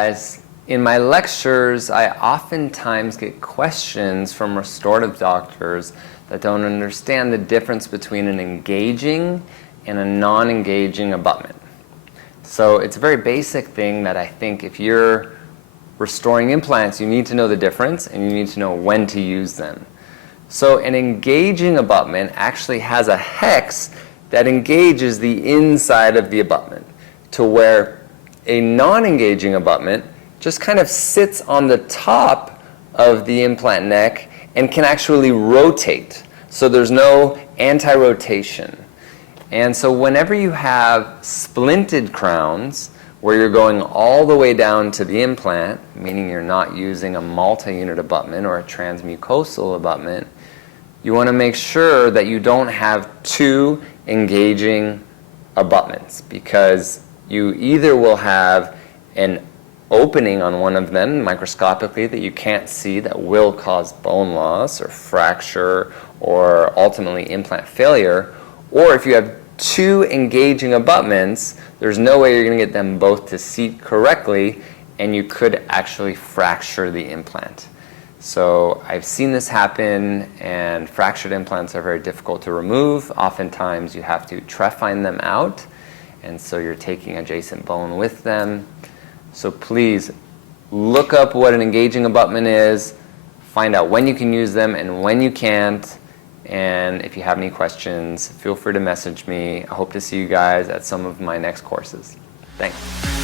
guys. In my lectures, I oftentimes get questions from restorative doctors that don't understand the difference between an engaging and a non-engaging abutment. So it's a very basic thing that I think if you're restoring implants, you need to know the difference and you need to know when to use them. So an engaging abutment actually has a hex that engages the inside of the abutment, to where a non-engaging abutment just kind of sits on the top of the implant neck and can actually rotate. So there's no anti-rotation. And so whenever you have splinted crowns, where you're going all the way down to the implant, meaning you're not using a multi-unit abutment or a transmucosal abutment, you want to make sure that you don't have two engaging abutments, because you either will have an opening on one of them microscopically that you can't see that will cause bone loss or fracture or ultimately implant failure, or if you have two engaging abutments, there's no way you're going to get them both to seat correctly, and you could actually fracture the implant. So I've seen this happen, and fractured implants are very difficult to remove. Oftentimes you have to trephine them out, and so you're taking adjacent bone with them. So please look up what an engaging abutment is, find out when you can use them and when you can't, and if you have any questions, feel free to message me. I hope to see you guys at some of my next courses. Thanks.